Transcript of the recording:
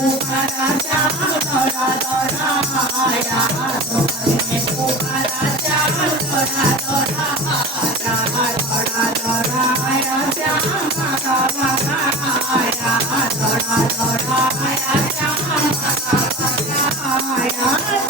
ઉભારા ચાલ દોડા દોડા આયા તો તમે ઉભારા ચાલ દોડા દોડા આયા દોડા દોડા આયા શ્યામ કાકા કાકા આયા દોડા દોડા આયા શ્યામ કાકા કાકા આયા